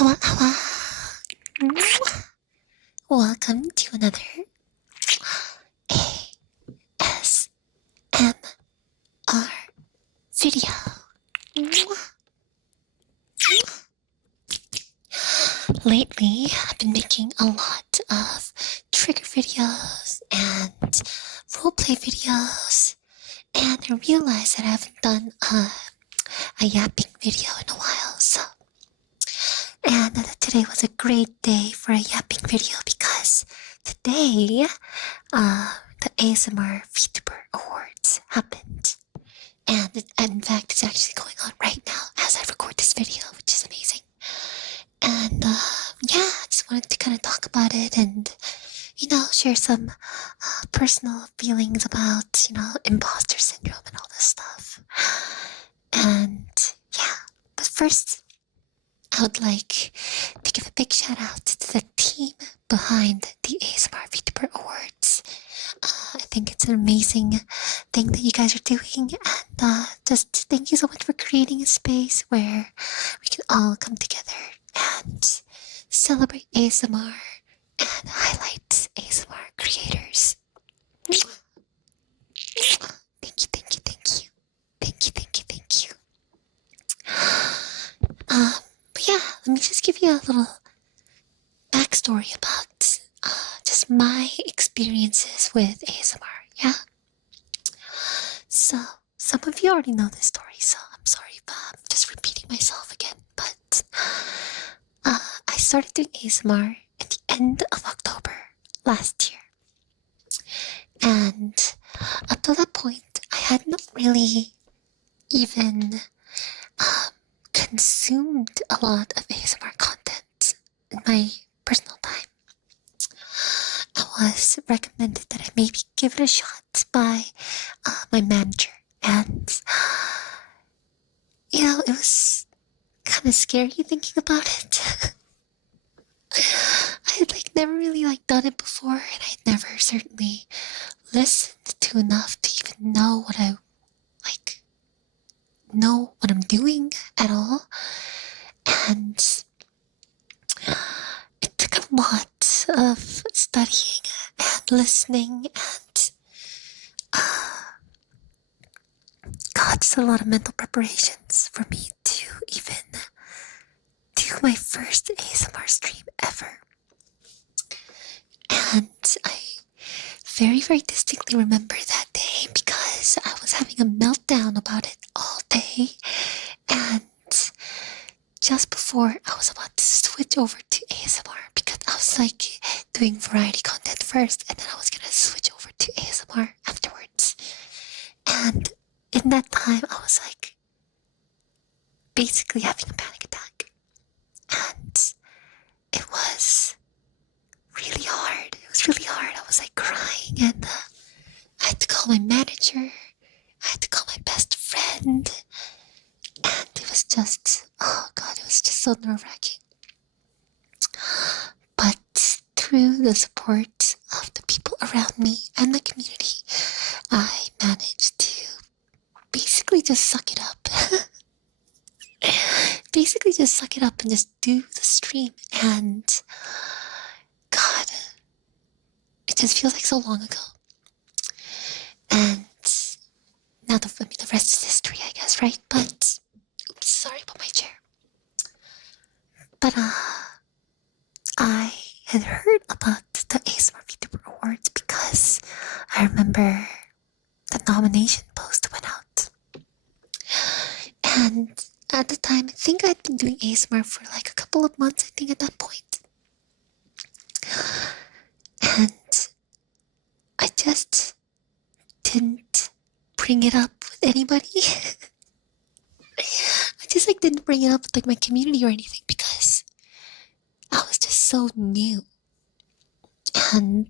Hawa hawa. Welcome to another ASMR video. Lately, I've been making a lot of trigger videos and roleplay videos, and I realized that I haven't done a yapping video in a while, and today was a great day for a yapping video because today, the ASMR vtuber awards happened. And in fact, it's actually going on right now as I record this video, which is amazing. And yeah, I just wanted to kind of talk about it and, share some personal feelings about, imposter syndrome and all this stuff. And yeah, but first, I would like to give a big shout out to the team behind the ASMR VTuber Awards. I think it's an amazing thing that you guys are doing, and just thank you so much for creating a space where we can all come together and celebrate ASMR and highlight ASMR creators. Thank you, thank you, thank you. Thank you, thank you, thank you. But yeah, let me just give you a little backstory about just my experiences with ASMR, yeah? So, some of you already know this story, so I'm sorry if I'm just repeating myself again, but I started doing ASMR at the end of October last year. And up to that point, I had not really even consumed a lot of ASMR content in my personal time. I was recommended that I maybe give it a shot by my manager, and it was kind of scary thinking about it. I had never really done it before, and I'd never certainly listened to enough to even know what I'm doing at all. And it took a lot of studying and listening and just a lot of mental preparations for me to even do my first ASMR stream ever. And I very, very distinctly remember that day because I was having a meltdown about it all day, and just before I was about to switch over to ASMR, because I was doing variety content first and then I was gonna switch over to ASMR afterwards. And in that time I was basically having a panic attack, and it was really hard. It was really hard. I was crying, and I had to call my manager, I had to call my best friend, and it was just, oh god, it was just so nerve-wracking. But through the support of the people around me and the community, I managed to basically just suck it up. Basically just suck it up and just do the stream, and god, it just feels so long ago. And now the rest is history, I guess, right? But oops, sorry about my chair. But I had heard about the ASMR VTuber Awards because I remember the nomination post went out. And at the time, I think I'd been doing ASMR for a couple of months, I think, at that point. And I just didn't bring it up with anybody. I just didn't bring it up with my community or anything because I was just so new. And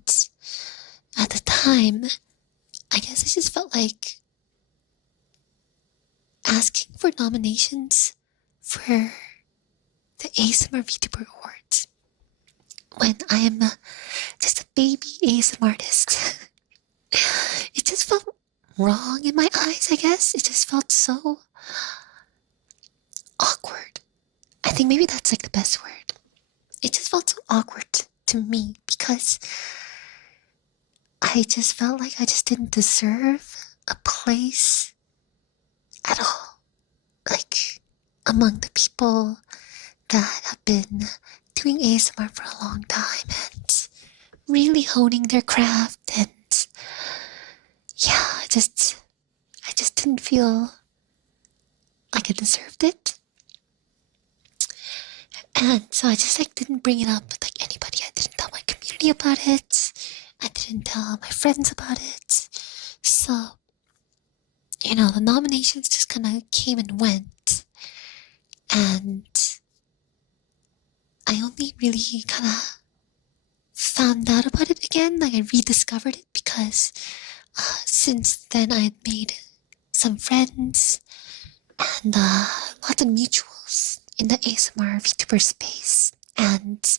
at the time, I guess I just felt asking for nominations for the ASMR VTuber Awards when I am just a baby ASMR artist. It just felt wrong in my eyes, I guess. It just felt so awkward. I think maybe that's like the best word. It just felt so awkward to me because I just felt like I just didn't deserve a place at all. Like, among the people that have been doing ASMR for a long time and really honing their craft, and yeah, I just didn't feel like I deserved it. And so I just like didn't bring it up with like anybody. I didn't tell my community about it. I didn't tell my friends about it. So, you know, the nominations just kind of came and went. And I only really kind of found out about it again. Like I rediscovered it because since then I had made some friends and lots of mutuals in the ASMR VTuber space. And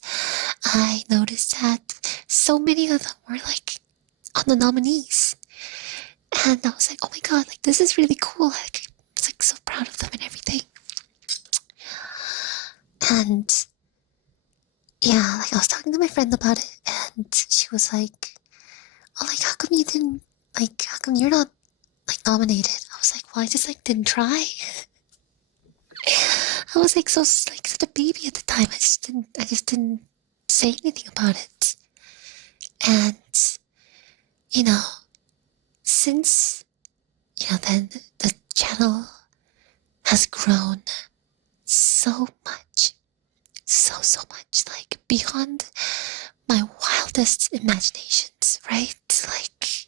I noticed that so many of them were like on the nominees. And I was like, oh my god, like this is really cool. Like, I was like so proud of them and everything. And yeah, like I was talking to my friend about it, and she was like, oh, like how come you didn't, like how come you're not like nominated? I was like, well, I just like didn't try. I was like so like such a baby at the time. I just didn't say anything about it. And you know, since then the channel has grown so much, so much, like beyond my wildest imaginations, right? Like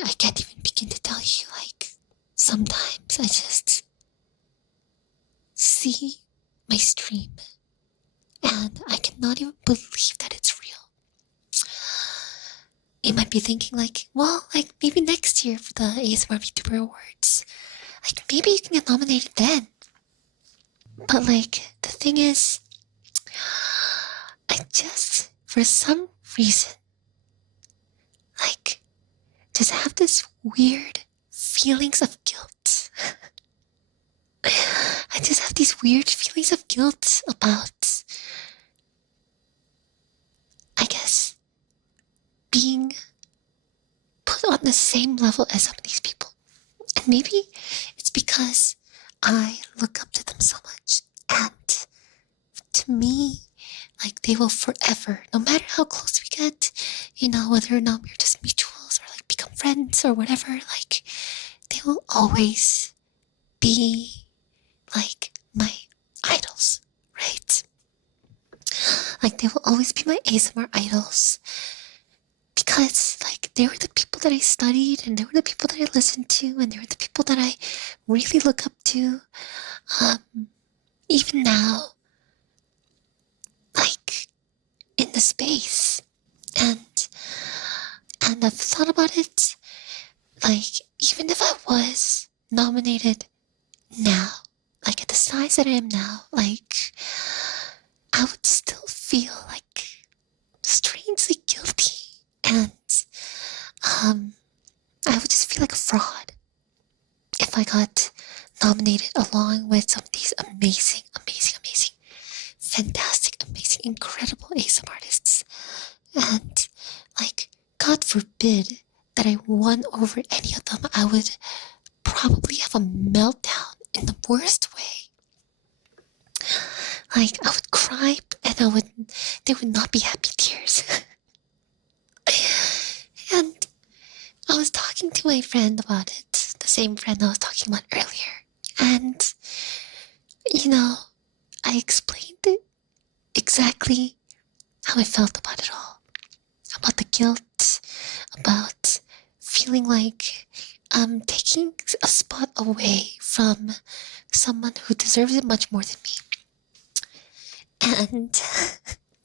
I can't even begin to tell you. Like sometimes I just see my stream and I cannot even believe that it's real. You might be thinking like, well, like maybe next year for the ASMR VTuber Awards, like maybe you can get nominated then. But like the thing is, I just for some reason like just have this weird feelings of guilt. I just have these weird feelings of guilt about, I guess, being put on the same level as some of these people. And maybe it's because I look up to them so much. And to me, like they will forever, no matter how close we get, whether or not we're just mutuals or like become friends or whatever, like they will always be like my idols, right? Like they will always be my ASMR idols because like they were the people that I studied and they were the people that I listened to and they were the people that I really look up to. Even now, like in the space, and I've thought about it. Like even if I was nominated now, like at the size that I am now, like I would still feel like strangely guilty, and I would just feel like a fraud if I got nominated along with some of these amazing, fantastic, amazing, incredible ASMR artists. And like, God forbid that I won over any of them, I would probably have a meltdown in the worst way. Like, I would cry and they would not be happy tears. And I was talking to my friend about it, the same friend I was talking about earlier. And, I explained it exactly how I felt about it all. About the guilt, about feeling like I'm taking a spot away from someone who deserves it much more than me. And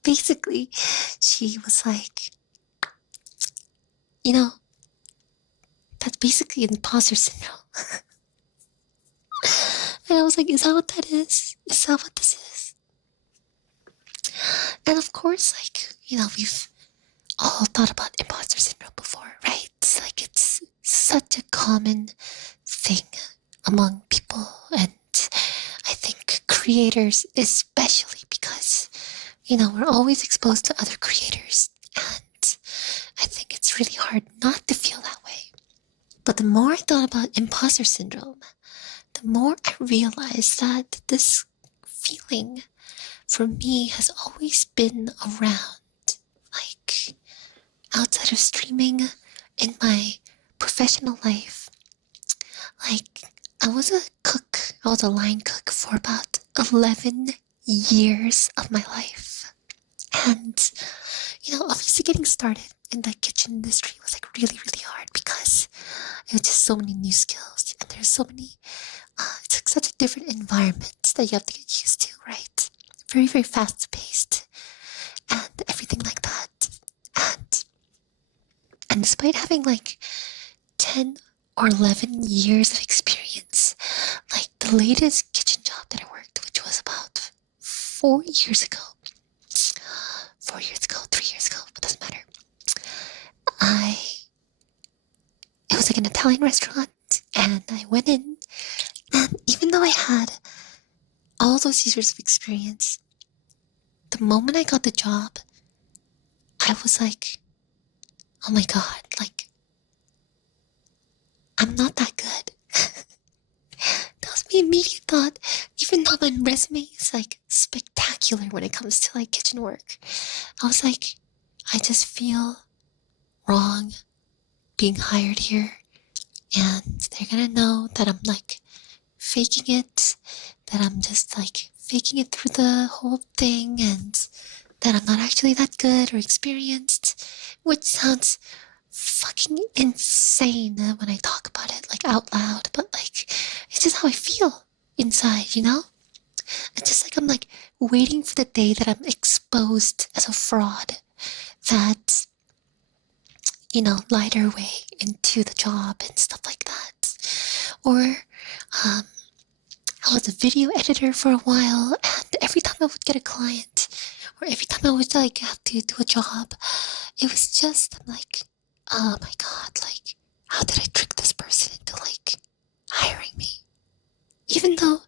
basically, she was like, that's basically imposter syndrome. And I was like, is that what that is? Is that what this is? And of course, like, we've all thought about imposter syndrome before, right? Like, it's such a common thing among people. And I think like creators especially, because we're always exposed to other creators, and I think it's really hard not to feel that way. But the more I thought about imposter syndrome, the more I realized that this feeling for me has always been around, like outside of streaming, in my professional life. Like, I was a cook, I was a line cook for about 11 years of my life. And, obviously getting started in the kitchen industry was like really, really hard because it was just so many new skills, and there's so many, it's like such a different environment that you have to get used to, right? Very, very fast paced and everything like that. And despite having like 10 or 11 years of experience, like the latest kitchen job that I worked, which was about 4 years ago, 3 years ago, it doesn't matter. It was like an Italian restaurant, and I went in, and even though I had all those years of experience, the moment I got the job, I was like, oh my god, like, I'm not that good. That was my immediate thought, even though my resume is like spectacular when it comes to like kitchen work. I was like, I just feel wrong being hired here, and they're gonna know that I'm like faking it, that I'm just like faking it through the whole thing, and that I'm not actually that good or experienced, which sounds fucking insane when I talk about it like out loud, but like it's just how I feel inside, It's just like I'm like waiting for the day that I'm exposed as a fraud that lied our way into the job and stuff like that. Or I was a video editor for a while, and every time I would get a client, or every time I would like have to do a job, it was just, I'm like, oh my god, like, how did I trick this person into like hiring me? Even though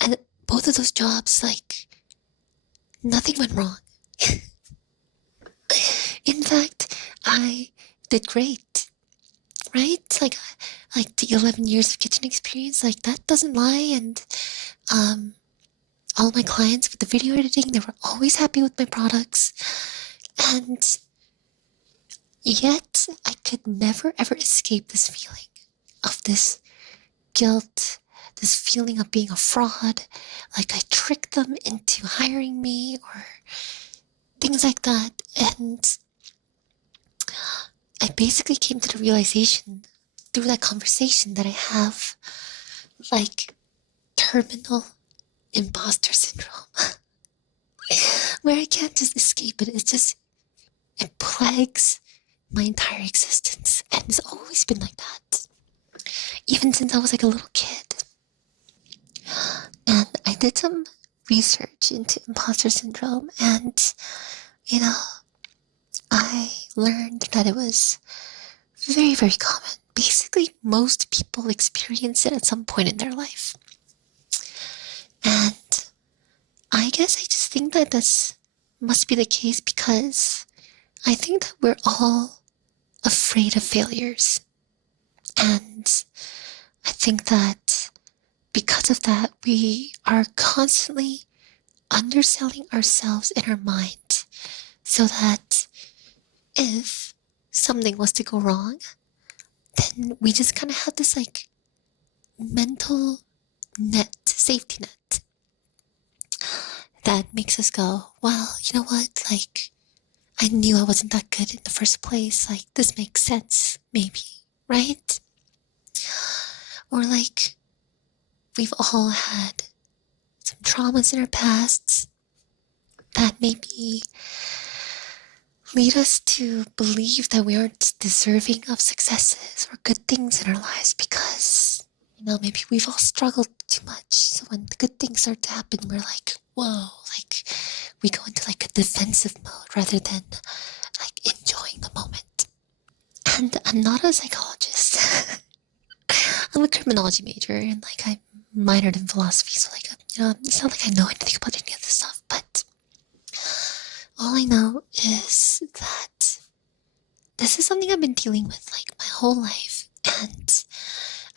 and both of those jobs, like, nothing went wrong. In fact, I did great, right? Like the 11 years of kitchen experience, like that doesn't lie. And all my clients with the video editing, they were always happy with my products. And yet, I could never ever escape this feeling of this guilt, this feeling of being a fraud, like I tricked them into hiring me or things like that. And I basically came to the realization through that conversation that I have like terminal imposter syndrome, where I can't just escape it. It plagues my entire existence, and it's always been like that, even since I was like a little kid. And I did some research into imposter syndrome, and I learned that it was very, very common. Basically, most people experience it at some point in their life. And I guess I just think that this must be the case because I think that we're all afraid of failures. And I think that because of that, we are constantly underselling ourselves in our mind so that if something was to go wrong, then we just kind of have this like mental safety net that makes us go, well, you know what, like, I knew I wasn't that good in the first place, like, this makes sense, maybe, right? Or like, we've all had some traumas in our pasts that maybe lead us to believe that we aren't deserving of successes or good things in our lives because, maybe we've all struggled too much. So when the good things start to happen, we're like, whoa, like, we go into like a defensive mode rather than like enjoying the moment. And I'm not a psychologist. I'm a criminology major, and like minored in philosophy, so like it's not like I know anything about any of this stuff. But all I know is that this is something I've been dealing with like my whole life, and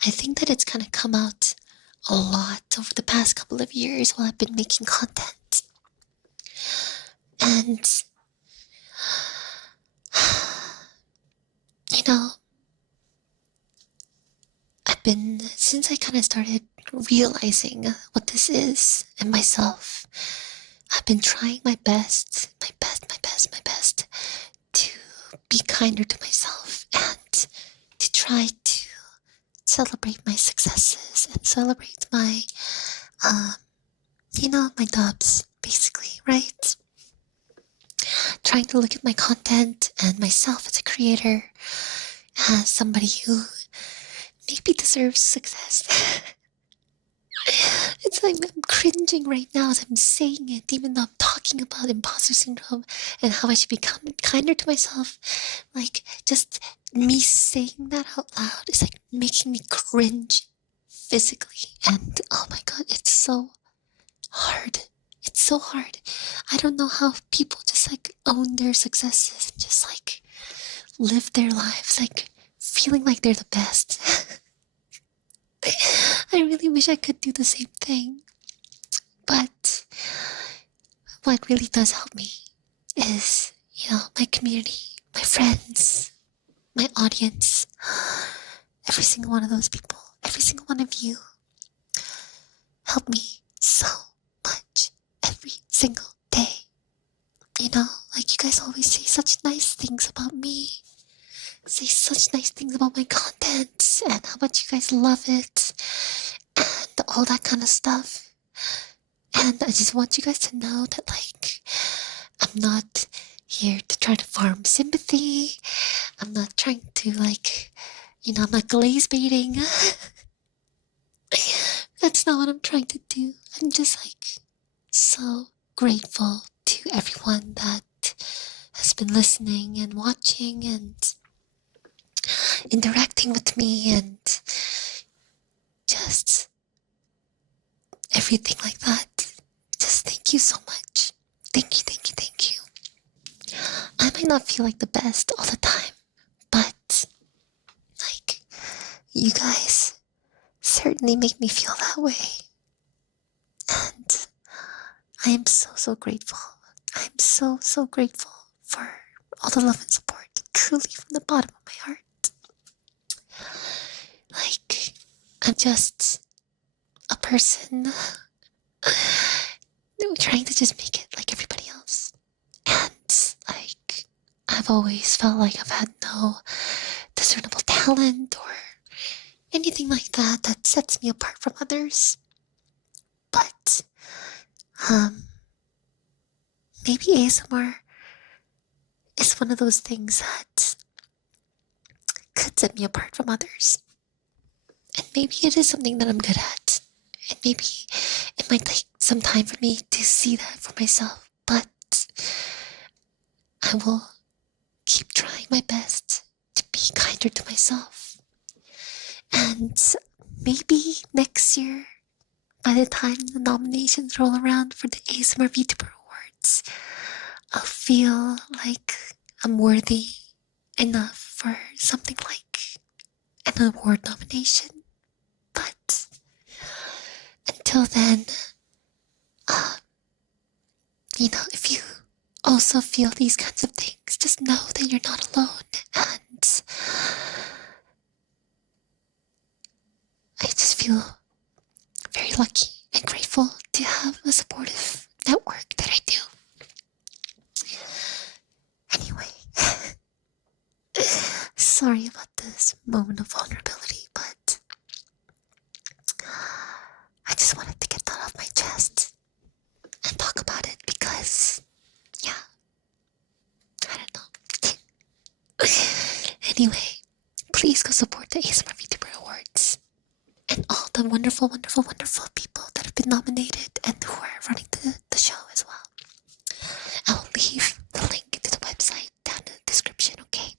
I think that it's kind of come out a lot over the past couple of years while I've been making content. And you know, since I kind of started realizing what this is in myself, I've been trying my best to be kinder to myself and to try to celebrate my successes and celebrate my, my dubs, basically, right? Trying to look at my content and myself as a creator as somebody who maybe deserves success. It's like I'm cringing right now as I'm saying it, even though I'm talking about imposter syndrome and how I should become kinder to myself. Like, just me saying that out loud is like making me cringe physically. And oh my god, it's so hard. It's so hard. I don't know how people just like own their successes and just like live their lives like feeling like they're the best. I really wish I could do the same thing. But what really does help me is, my community, my friends, my audience, every single one of those people, every single one of you help me so much every single day. Like you guys always say such nice things about me, say such nice things about my content and how much you guys love it and all that kind of stuff. And I just want you guys to know that, like, I'm not here to try to farm sympathy. I'm not trying to, like, I'm not glaze baiting. That's not what I'm trying to do. I'm just, like, so grateful to everyone that has been listening and watching and interacting with me and just everything like that. Just thank you so much. Thank you, thank you, thank you. I might not feel like the best all the time, but like you guys certainly make me feel that way. And I am so grateful. I'm so grateful for all the love and support, truly from the bottom of my heart. Like, I'm just a person trying to just make it like everybody else. And like, I've always felt like I've had no discernible talent or anything like that that sets me apart from others. But maybe ASMR is one of those things that could set me apart from others. And maybe it is something that I'm good at. And maybe it might take some time for me to see that for myself. But I will keep trying my best to be kinder to myself. And maybe next year, by the time the nominations roll around for the ASMR VTuber Awards, I'll feel like I'm worthy enough for something like an award nomination. But until then, if you also feel these kinds of things, just know that you're not alone. And I just feel very lucky and grateful to have a supportive network that I do. Anyway, sorry about this moment of vulnerability, but I just wanted to get that off my chest and talk about it because, yeah, I don't know. Anyway, please go support the ASMR VTuber Awards and all the wonderful people that have been nominated and who are running the show as well. I'll leave the link to the website down in the description, okay?